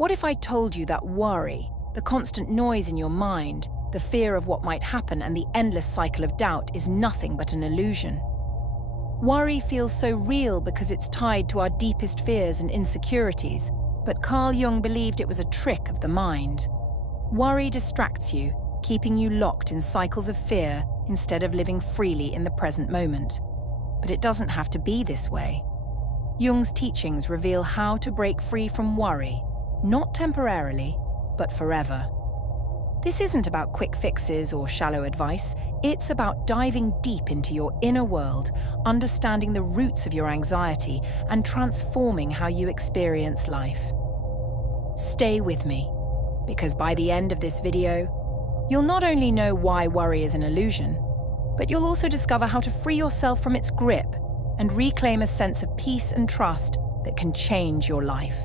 What if I told you that worry, the constant noise in your mind, the fear of what might happen, and the endless cycle of doubt is nothing but an illusion? Worry feels so real because it's tied to our deepest fears and insecurities, but Carl Jung believed it was a trick of the mind. Worry distracts you, keeping you locked in cycles of fear instead of living freely in the present moment. But it doesn't have to be this way. Jung's teachings reveal how to break free from worry, not temporarily, but forever. This isn't about quick fixes or shallow advice. It's about diving deep into your inner world, understanding the roots of your anxiety, and transforming how you experience life. Stay with me, because by the end of this video, you'll not only know why worry is an illusion, but you'll also discover how to free yourself from its grip and reclaim a sense of peace and trust that can change your life.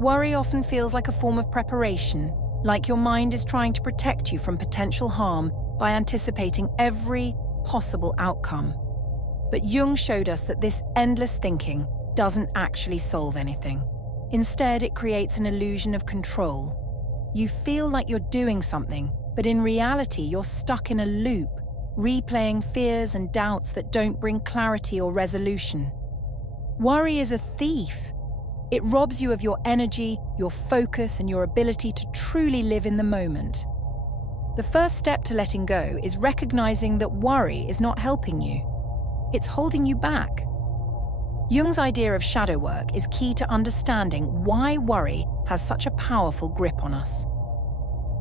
Worry often feels like a form of preparation, like your mind is trying to protect you from potential harm by anticipating every possible outcome. But Jung showed us that this endless thinking doesn't actually solve anything. Instead, it creates an illusion of control. You feel like you're doing something, but in reality, you're stuck in a loop, replaying fears and doubts that don't bring clarity or resolution. Worry is a thief. It robs you of your energy, your focus, and your ability to truly live in the moment. The first step to letting go is recognizing that worry is not helping you. It's holding you back. Jung's idea of shadow work is key to understanding why worry has such a powerful grip on us.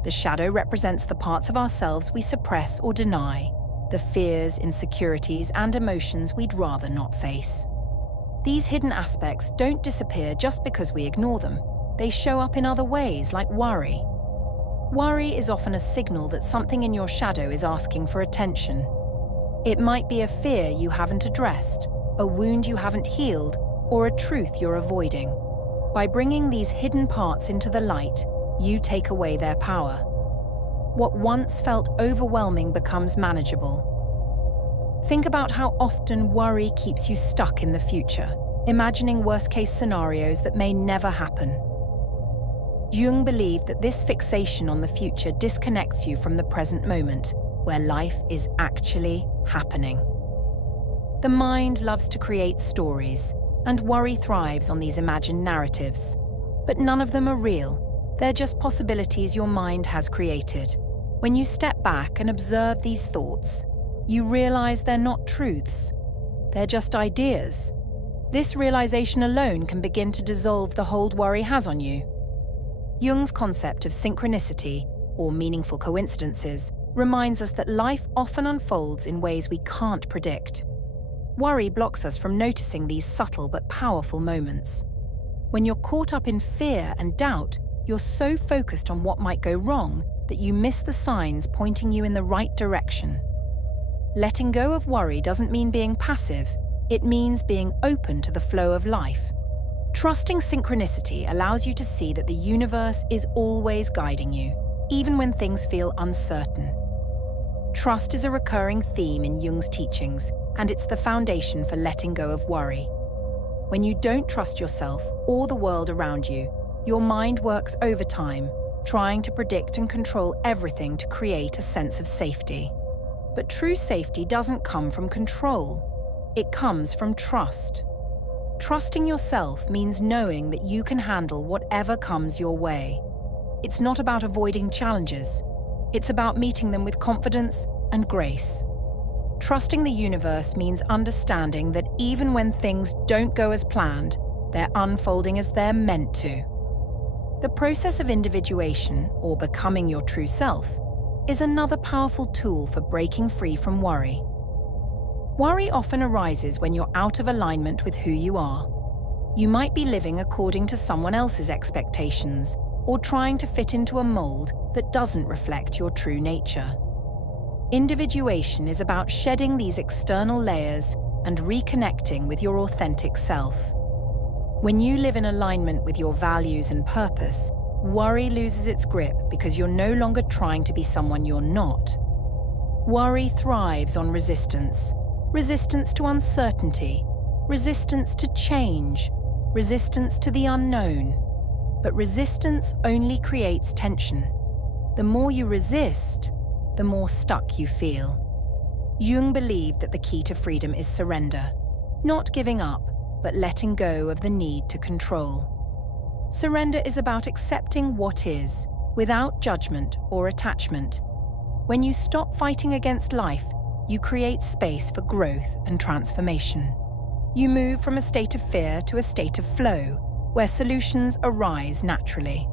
The shadow represents the parts of ourselves we suppress or deny, the fears, insecurities, and emotions we'd rather not face. These hidden aspects don't disappear just because we ignore them. They show up in other ways, like worry. Worry is often a signal that something in your shadow is asking for attention. It might be a fear you haven't addressed, a wound you haven't healed, or a truth you're avoiding. By bringing these hidden parts into the light, you take away their power. What once felt overwhelming becomes manageable. Think about how often worry keeps you stuck in the future, imagining worst-case scenarios that may never happen. Jung believed that this fixation on the future disconnects you from the present moment, where life is actually happening. The mind loves to create stories, and worry thrives on these imagined narratives. But none of them are real. They're just possibilities your mind has created. When you step back and observe these thoughts, you realize they're not truths. They're just ideas. This realization alone can begin to dissolve the hold worry has on you. Jung's concept of synchronicity, or meaningful coincidences, reminds us that life often unfolds in ways we can't predict. Worry blocks us from noticing these subtle but powerful moments. When you're caught up in fear and doubt, you're so focused on what might go wrong that you miss the signs pointing you in the right direction. Letting go of worry doesn't mean being passive, it means being open to the flow of life. Trusting synchronicity allows you to see that the universe is always guiding you, even when things feel uncertain. Trust is a recurring theme in Jung's teachings, and it's the foundation for letting go of worry. When you don't trust yourself or the world around you, your mind works overtime, trying to predict and control everything to create a sense of safety. But true safety doesn't come from control. It comes from trust. Trusting yourself means knowing that you can handle whatever comes your way. It's not about avoiding challenges. It's about meeting them with confidence and grace. Trusting the universe means understanding that even when things don't go as planned, they're unfolding as they're meant to. The process of individuation, or becoming your true self, is another powerful tool for breaking free from worry. Worry often arises when you're out of alignment with who you are. You might be living according to someone else's expectations, or trying to fit into a mold that doesn't reflect your true nature. Individuation is about shedding these external layers and reconnecting with your authentic self. When you live in alignment with your values and purpose, worry loses its grip because you're no longer trying to be someone you're not. Worry thrives on resistance. Resistance to uncertainty, resistance to change, resistance to the unknown. But resistance only creates tension. The more you resist, the more stuck you feel. Jung believed that the key to freedom is surrender, not giving up, but letting go of the need to control. Surrender is about accepting what is, without judgment or attachment. When you stop fighting against life, you create space for growth and transformation. You move from a state of fear to a state of flow, where solutions arise naturally.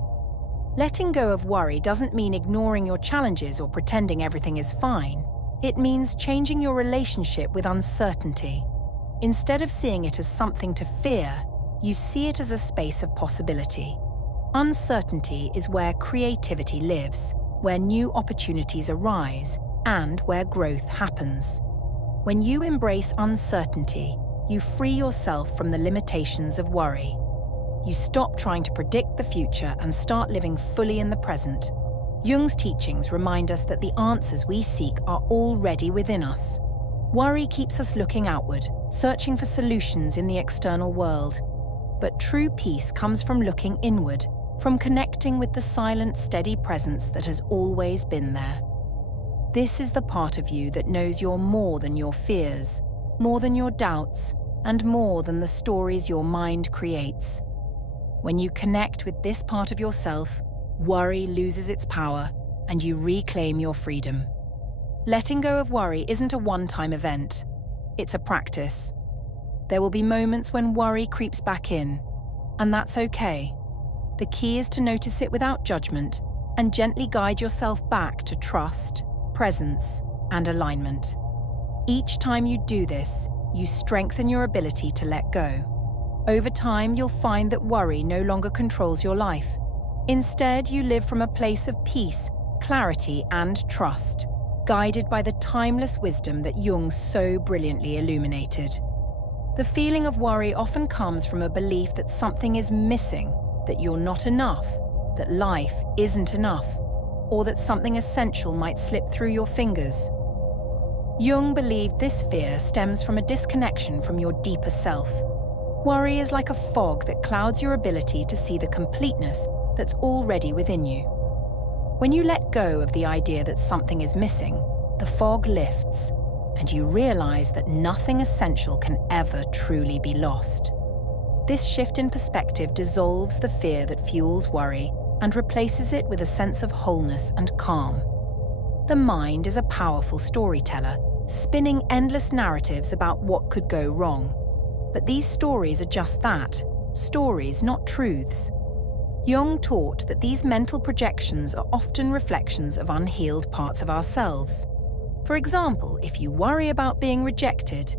Letting go of worry doesn't mean ignoring your challenges or pretending everything is fine. It means changing your relationship with uncertainty. Instead of seeing it as something to fear, you see it as a space of possibility. Uncertainty is where creativity lives, where new opportunities arise, and where growth happens. When you embrace uncertainty, you free yourself from the limitations of worry. You stop trying to predict the future and start living fully in the present. Jung's teachings remind us that the answers we seek are already within us. Worry keeps us looking outward, searching for solutions in the external world. But true peace comes from looking inward, from connecting with the silent, steady presence that has always been there. This is the part of you that knows you're more than your fears, more than your doubts, and more than the stories your mind creates. When you connect with this part of yourself, worry loses its power and you reclaim your freedom. Letting go of worry isn't a one-time event. It's a practice. There will be moments when worry creeps back in, and that's okay. The key is to notice it without judgment and gently guide yourself back to trust, presence, and alignment. Each time you do this, you strengthen your ability to let go. Over time, you'll find that worry no longer controls your life. Instead, you live from a place of peace, clarity, and trust, guided by the timeless wisdom that Jung so brilliantly illuminated. The feeling of worry often comes from a belief that something is missing, that you're not enough, that life isn't enough, or that something essential might slip through your fingers. Jung believed this fear stems from a disconnection from your deeper self. Worry is like a fog that clouds your ability to see the completeness that's already within you. When you let go of the idea that something is missing, the fog lifts, and you realize that nothing essential can ever truly be lost. This shift in perspective dissolves the fear that fuels worry and replaces it with a sense of wholeness and calm. The mind is a powerful storyteller, spinning endless narratives about what could go wrong. But these stories are just that, stories, not truths. Jung taught that these mental projections are often reflections of unhealed parts of ourselves. For example, if you worry about being rejected,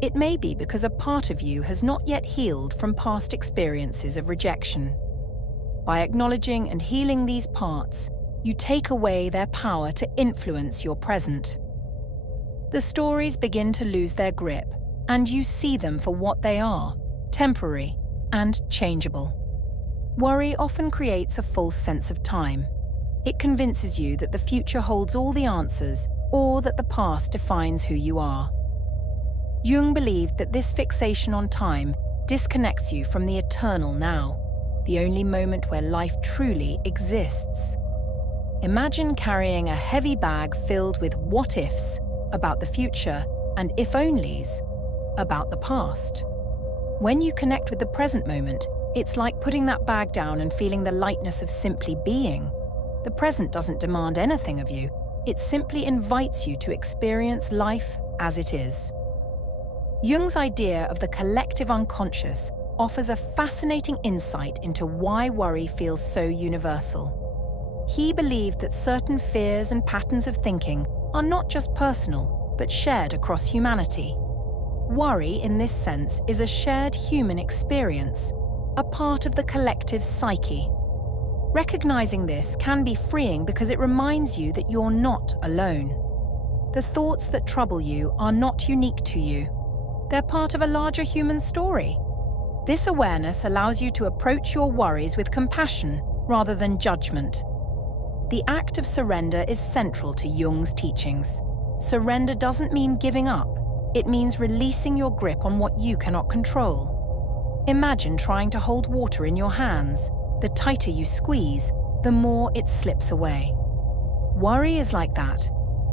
it may be because a part of you has not yet healed from past experiences of rejection. By acknowledging and healing these parts, you take away their power to influence your present. The stories begin to lose their grip, and you see them for what they are, temporary and changeable. Worry often creates a false sense of time. It convinces you that the future holds all the answers, or that the past defines who you are. Jung believed that this fixation on time disconnects you from the eternal now, the only moment where life truly exists. Imagine carrying a heavy bag filled with what-ifs about the future and if-onlys about the past. When you connect with the present moment, it's like putting that bag down and feeling the lightness of simply being. The present doesn't demand anything of you. It simply invites you to experience life as it is. Jung's idea of the collective unconscious offers a fascinating insight into why worry feels so universal. He believed that certain fears and patterns of thinking are not just personal, but shared across humanity. Worry, in this sense, is a shared human experience, a part of the collective psyche. Recognizing this can be freeing because it reminds you that you're not alone. The thoughts that trouble you are not unique to you. They're part of a larger human story. This awareness allows you to approach your worries with compassion rather than judgment. The act of surrender is central to Jung's teachings. Surrender doesn't mean giving up. It means releasing your grip on what you cannot control. Imagine trying to hold water in your hands. The tighter you squeeze, the more it slips away. Worry is like that.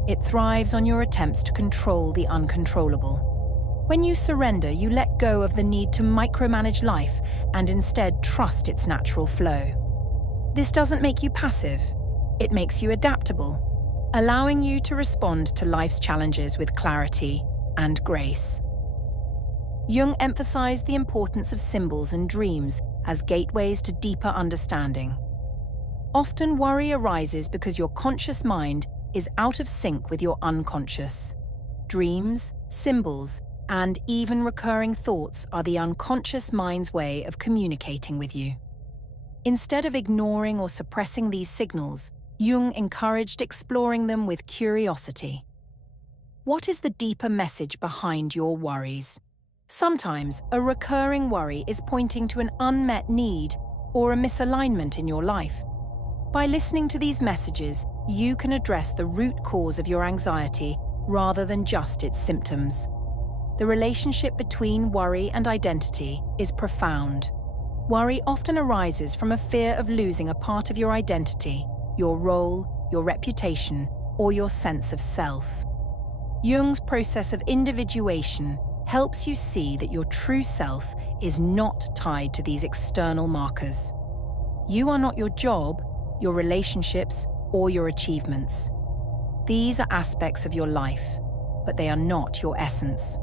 It thrives on your attempts to control the uncontrollable. When you surrender, you let go of the need to micromanage life and instead trust its natural flow. This doesn't make you passive. It makes you adaptable, allowing you to respond to life's challenges with clarity and grace. Jung emphasized the importance of symbols and dreams as gateways to deeper understanding. Often worry arises because your conscious mind is out of sync with your unconscious. Dreams, symbols, and even recurring thoughts are the unconscious mind's way of communicating with you. Instead of ignoring or suppressing these signals, Jung encouraged exploring them with curiosity. What is the deeper message behind your worries? Sometimes a recurring worry is pointing to an unmet need or a misalignment in your life. By listening to these messages, you can address the root cause of your anxiety rather than just its symptoms. The relationship between worry and identity is profound. Worry often arises from a fear of losing a part of your identity, your role, your reputation, or your sense of self. Jung's process of individuation helps you see that your true self is not tied to these external markers. You are not your job, your relationships, or your achievements. These are aspects of your life, but they are not your essence.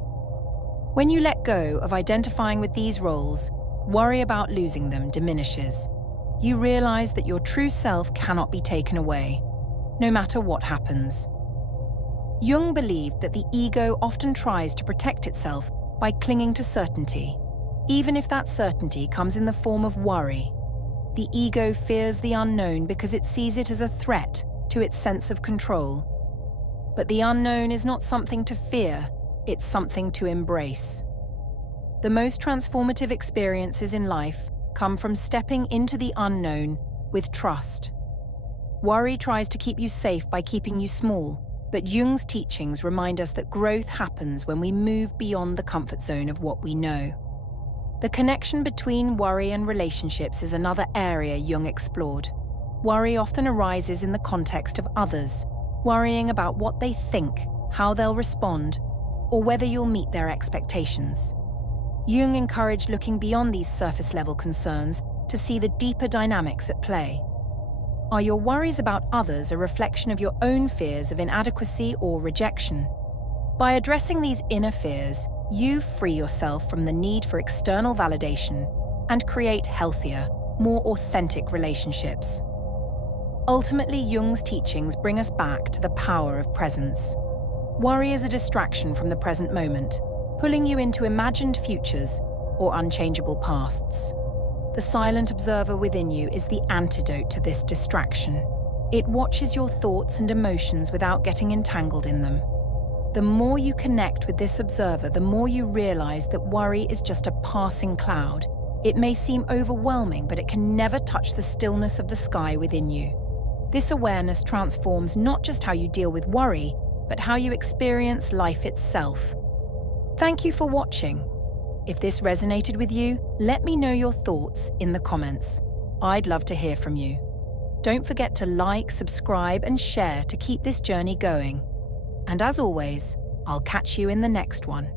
When you let go of identifying with these roles, worry about losing them diminishes. You realize that your true self cannot be taken away, no matter what happens. Jung believed that the ego often tries to protect itself by clinging to certainty, even if that certainty comes in the form of worry. The ego fears the unknown because it sees it as a threat to its sense of control. But the unknown is not something to fear, it's something to embrace. The most transformative experiences in life come from stepping into the unknown with trust. Worry tries to keep you safe by keeping you small, but Jung's teachings remind us that growth happens when we move beyond the comfort zone of what we know. The connection between worry and relationships is another area Jung explored. Worry often arises in the context of others, worrying about what they think, how they'll respond, or whether you'll meet their expectations. Jung encouraged looking beyond these surface-level concerns to see the deeper dynamics at play. Are your worries about others a reflection of your own fears of inadequacy or rejection? By addressing these inner fears, you free yourself from the need for external validation and create healthier, more authentic relationships. Ultimately, Jung's teachings bring us back to the power of presence. Worry is a distraction from the present moment, pulling you into imagined futures or unchangeable pasts. The silent observer within you is the antidote to this distraction. It watches your thoughts and emotions without getting entangled in them. The more you connect with this observer, the more you realize that worry is just a passing cloud. It may seem overwhelming, but it can never touch the stillness of the sky within you. This awareness transforms not just how you deal with worry, but how you experience life itself. Thank you for watching. If this resonated with you, let me know your thoughts in the comments. I'd love to hear from you. Don't forget to like, subscribe, and share to keep this journey going. And as always, I'll catch you in the next one.